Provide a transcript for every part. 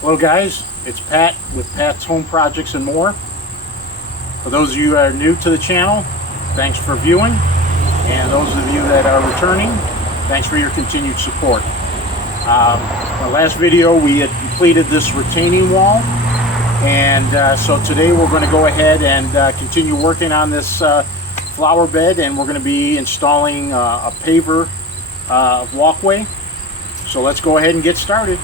Hello guys, it's Pat with Pat's Home Projects and More. For those of you that are new to the channel, thanks for viewing. And those of you that are returning, thanks for your continued support. My last video we had completed this retaining wall. And so today we're going to go ahead and continue working on this flower bed, and we're going to be installing a paver walkway. So let's go ahead and get started.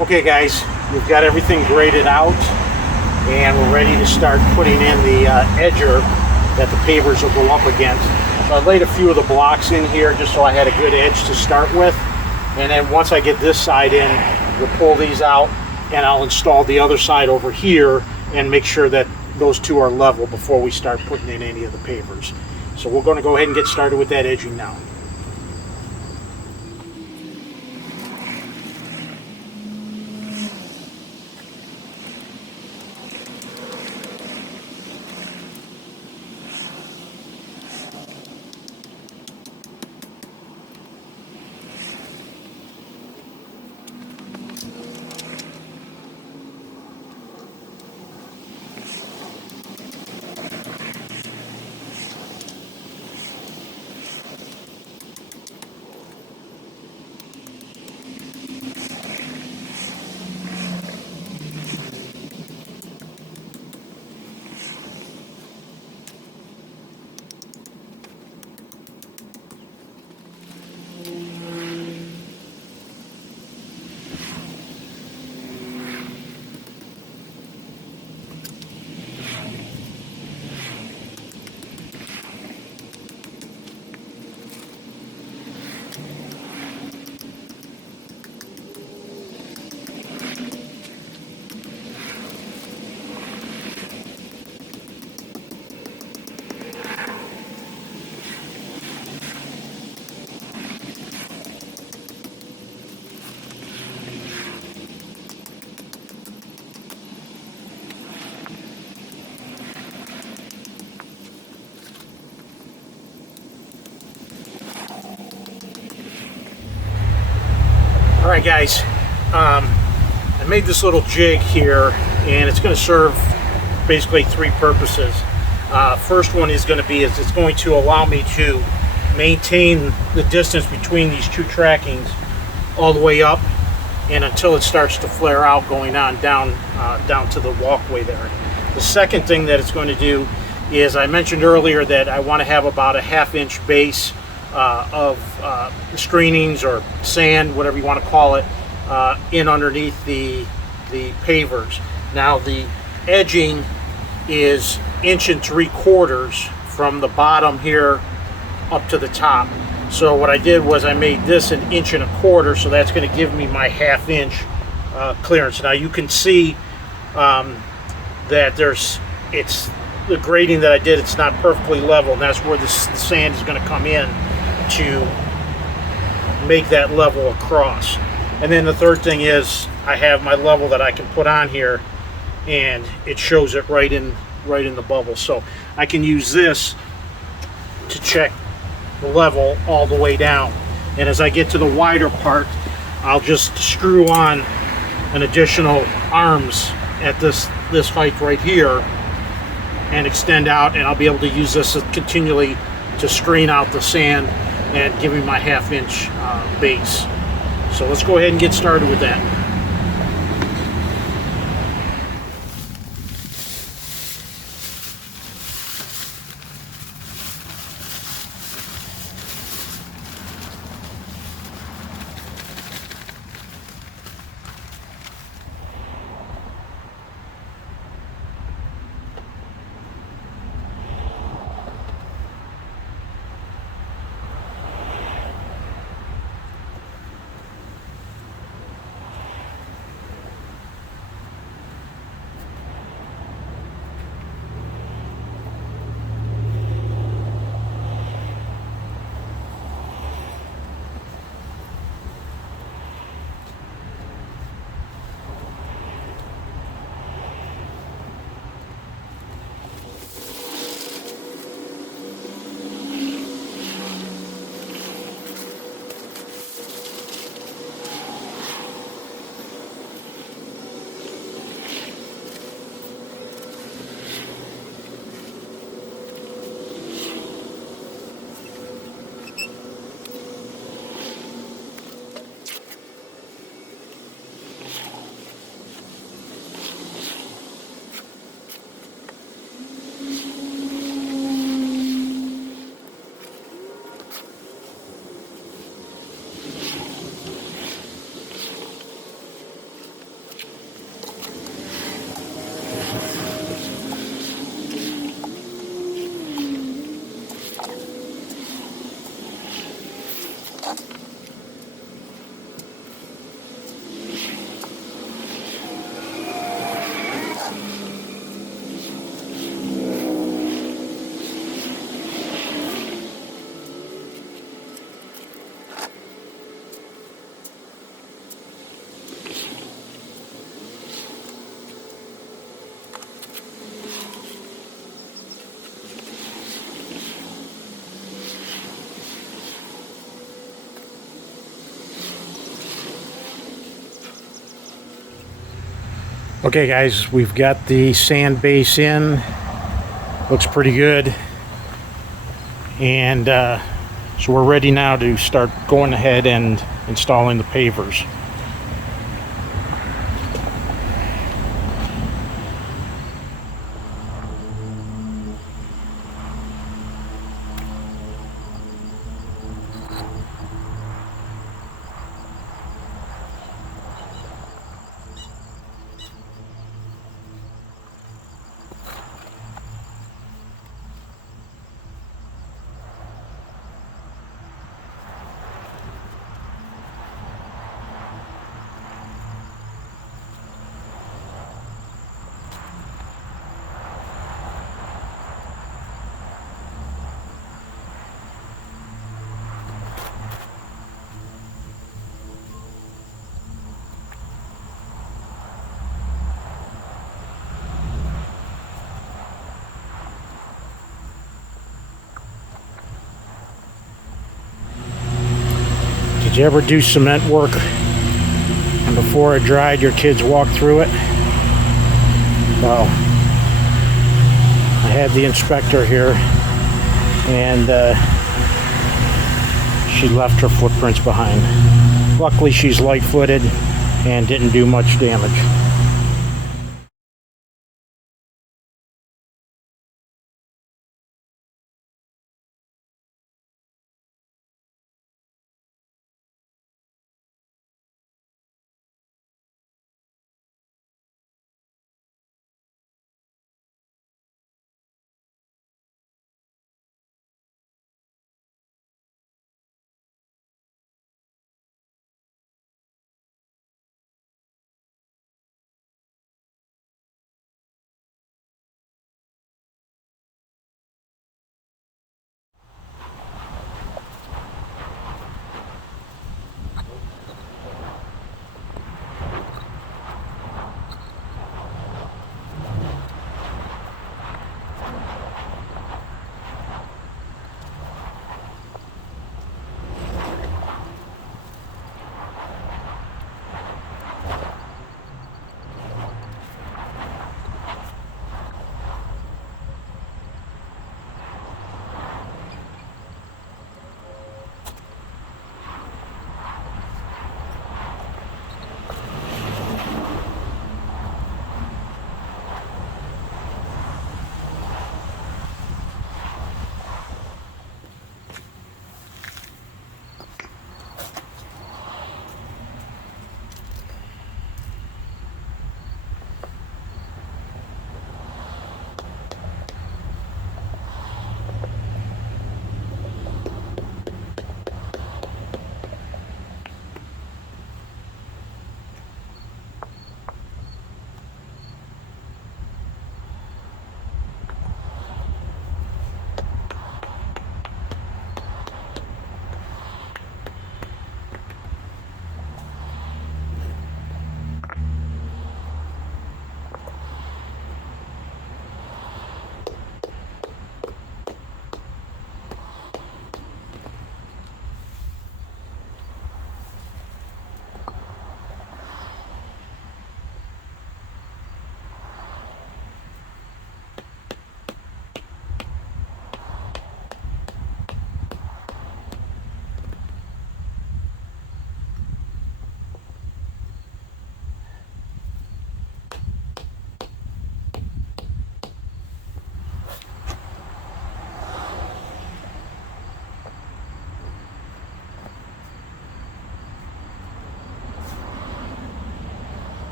Okay guys, we've got everything graded out and we're ready to start putting in the edger that the pavers will go up against. So I laid a few of the blocks in here just so I had a good edge to start with, and then once I get this side in, we'll pull these out and I'll install the other side over here and make sure that those two are level before we start putting in any of the pavers. So we're going to go ahead and get started with that edging now. All right, guys, I made this little jig here, and it's going to serve basically three purposes. First one is going to be it's going to allow me to maintain the distance between these two trackings all the way up and until it starts to flare out going on down to the walkway there. The second thing that it's going to do is, I mentioned earlier that I want to have about a 1/2 inch base of screenings or sand, whatever you want to call it, in underneath the pavers. Now the edging is 1 3/4 from the bottom here up to the top. So what I did was I made this 1 1/4 inches, so that's going to give me my 1/2 inch clearance. Now you can see that it's the grading that I did, it's not perfectly level, and that's where the sand is going to come in to make that level across. And then the third thing is I have my level that I can put on here, and it shows it right in the bubble. So I can use this to check the level all the way down. And as I get to the wider part, I'll just screw on an additional arms at this height right here and extend out, and I'll be able to use this continually to screen out the sand and give me my 1/2 inch base. So let's go ahead and get started with that. Okay guys, we've got the sand base in. Looks pretty good. And so we're ready now to start going ahead and installing the pavers. Did you ever do cement work And before it dried, your kids walked through it. Well, I had the inspector here, and she left her footprints behind. Luckily, she's light-footed and didn't do much damage.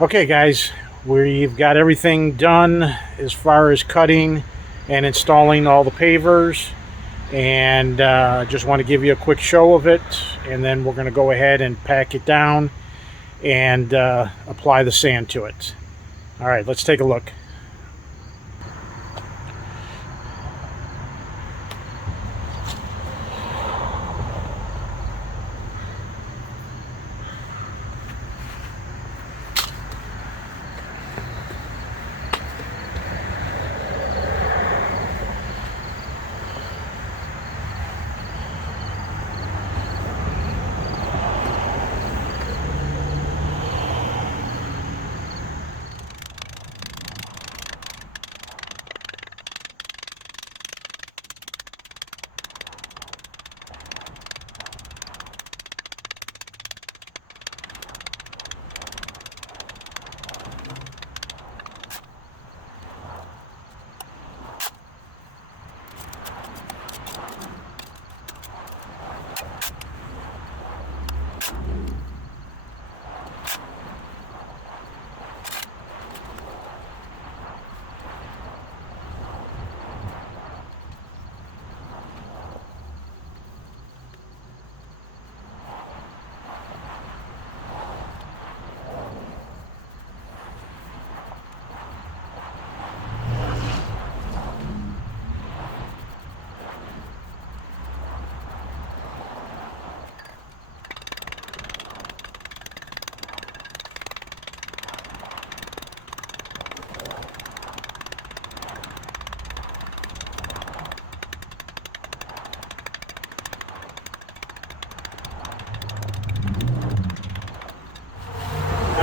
Okay guys, we've got everything done as far as cutting and installing all the pavers, and just want to give you a quick show of it, and then we're going to go ahead and pack it down and apply the sand to it. All right, let's take a look.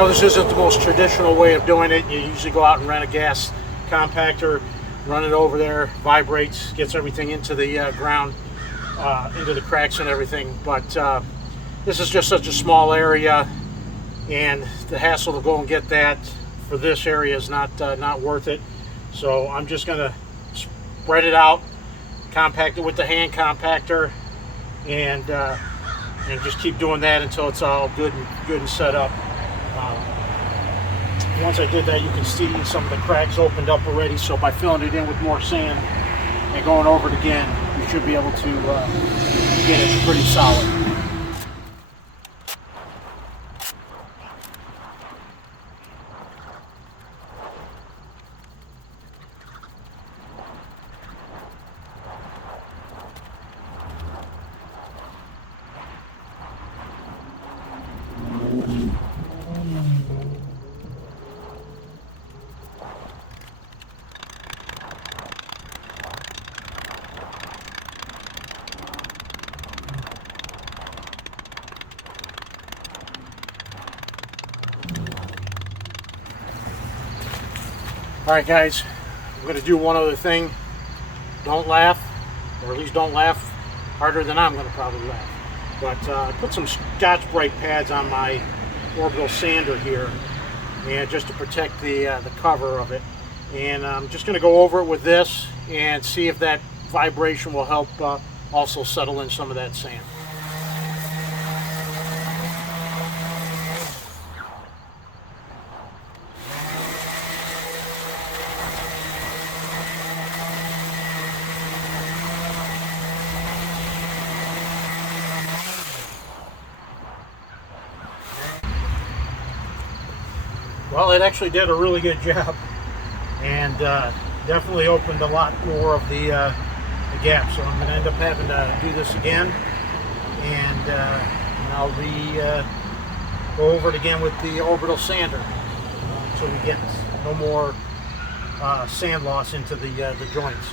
know this isn't the most traditional way of doing it. You usually go out and rent a gas compactor, run it over there, vibrates, gets everything into the ground, into the cracks and everything. But this is just such a small area, and the hassle to go and get that for this area is not worth it. So I'm just gonna spread it out, compact it with the hand compactor, and just keep doing that until it's all good and set up. Once I did that, you can see some of the cracks opened up already. So by filling it in with more sand and going over it again, you should be able to get it pretty solid. Alright guys, I'm going to do one other thing. Don't laugh, or at least don't laugh harder than I'm going to probably laugh. But I put some Scotch-Brite pads on my orbital sander here, and just to protect the cover of it. And I'm just going to go over it with this and see if that vibration will help also settle in some of that sand. Well, it actually did a really good job, and definitely opened a lot more of the gap. So I'm going to end up having to do this again, and I'll go over it again with the orbital sander, so we get no more sand loss into the joints.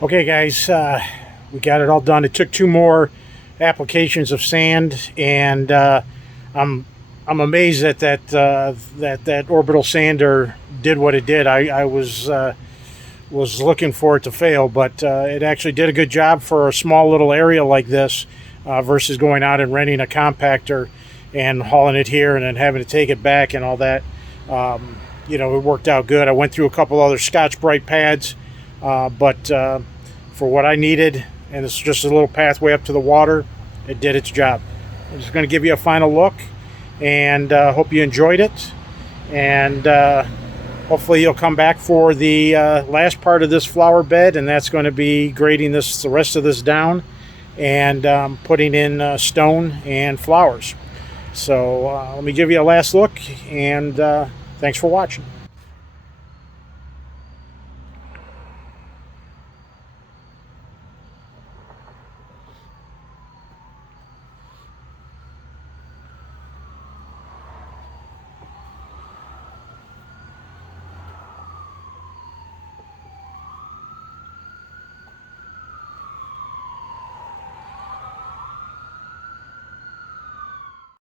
Okay guys, we got it all done. It took 2 more applications of sand, and I'm amazed that that orbital sander did what it did. I was looking for it to fail, but it actually did a good job for a small little area like this, versus going out and renting a compactor and hauling it here and then having to take it back and all that. You know, it worked out good. I went through a couple other Scotch-Brite pads, but for what I needed, and it's just a little pathway up to the water, it did its job. I'm just going to give you a final look, and hope you enjoyed it, and hopefully you'll come back for the last part of this flower bed, and that's going to be grading the rest of this down and putting in stone and flowers. So let me give you a last look, and thanks for watching.